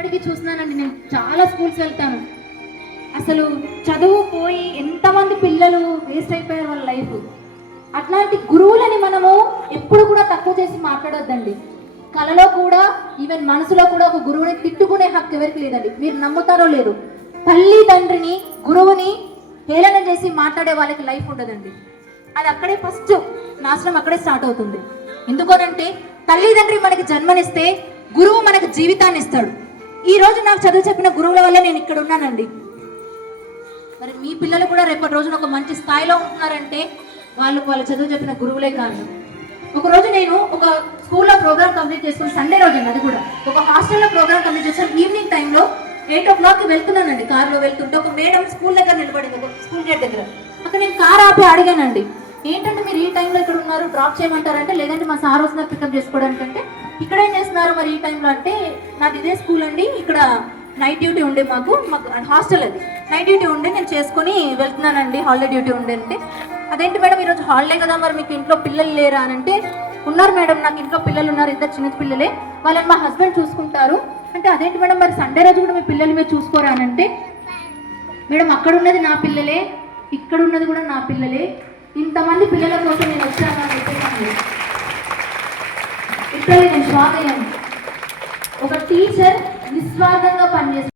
ఇప్పటికీ చూస్తున్నానండి, నేను చాలా స్కూల్స్ వెళ్తాను. అసలు చదువు పోయి ఎంతమంది పిల్లలు వేస్ట్ అయిపోయారు వాళ్ళ లైఫ్. అట్లాంటి గురువులని మనము ఎప్పుడు కూడా తక్కువ చేసి మాట్లాడొద్దండి. కళలో కూడా, ఈవెన్ మనసులో కూడా ఒక గురువుని తిట్టుకునే హక్కు ఎవరికి లేదండి. మీరు నమ్ముతారో లేదు, తల్లి తండ్రిని గురువుని హేళన చేసి మాట్లాడే వాళ్ళకి లైఫ్ ఉండదండి. అది అక్కడే ఫస్ట్ నాశనం అక్కడే స్టార్ట్ అవుతుంది. ఎందుకనంటే తల్లిదండ్రి మనకి జన్మనిస్తే గురువు మనకు జీవితాన్ని ఇస్తాడు. ఈ రోజు నాకు చదువు చెప్పిన గురువుల వల్ల నేను ఇక్కడ ఉన్నానండి. మరి మీ పిల్లలు కూడా రేపటి రోజున ఒక మంచి స్థాయిలో ఉంటున్నారంటే వాళ్ళ చదువు చెప్పిన గురువులే కాదు. ఒకరోజు నేను ఒక స్కూల్లో ప్రోగ్రామ్ కంప్లీట్ చేసుకుని, సండే రోజు అండి, అది కూడా ఒక హాస్టల్లో ప్రోగ్రామ్ కంప్లీట్ చేస్తాను. ఈవినింగ్ టైంలో 8 o'clock వెళ్తున్నానండి. కారులో వెళ్తుంటే ఒక మేడం స్కూల్ దగ్గర నిలబడింది, ఒక స్కూల్ గేట్ దగ్గర. అక్కడ నేను కార్ ఆపి అడిగానండి, ఏంటంటే మీరు ఈ టైంలో ఇక్కడ ఉన్నారు, డ్రాప్ చేయమంటారంటే, లేదంటే మా సార్ వస్తున్నారు పికప్ చేసుకోవడానికి అంటే, ఇక్కడ ఏం చేస్తున్నారు మరి ఈ టైంలో అంటే, నాది ఇదే స్కూల్ అండి, ఇక్కడ నైట్ డ్యూటీ ఉండే మాకు హాస్టల్, అది నైట్ డ్యూటీ ఉండే నేను చేసుకొని వెళ్తున్నానండి, హాలిడే డ్యూటీ ఉండే అంటే. అదేంటి మేడం ఈరోజు హాలిడే కదా, మరి మీకు ఇంట్లో పిల్లలు లేరా అని అంటే, ఉన్నారు మేడం, నాకు ఇంట్లో పిల్లలు ఉన్నారు, ఇద్దరు చిన్న పిల్లలే, వాళ్ళని మా హస్బెండ్ చూసుకుంటారు అంటే. అదేంటి మేడం మరి సండే రోజు కూడా మీ పిల్లలు మీరు చూసుకోరా అని అంటే, మేడం అక్కడ ఉన్నది నా పిల్లలే, ఇక్కడ ఉన్నది కూడా నా పిల్లలే, ఇంతమంది పిల్లల కోసం నేను వచ్చాను అని చెప్పేసి ఇప్పుడే నేను షాక్ అయ్యాను. ఒక టీచర్ నిస్వార్థంగా పనిచేస్తాను.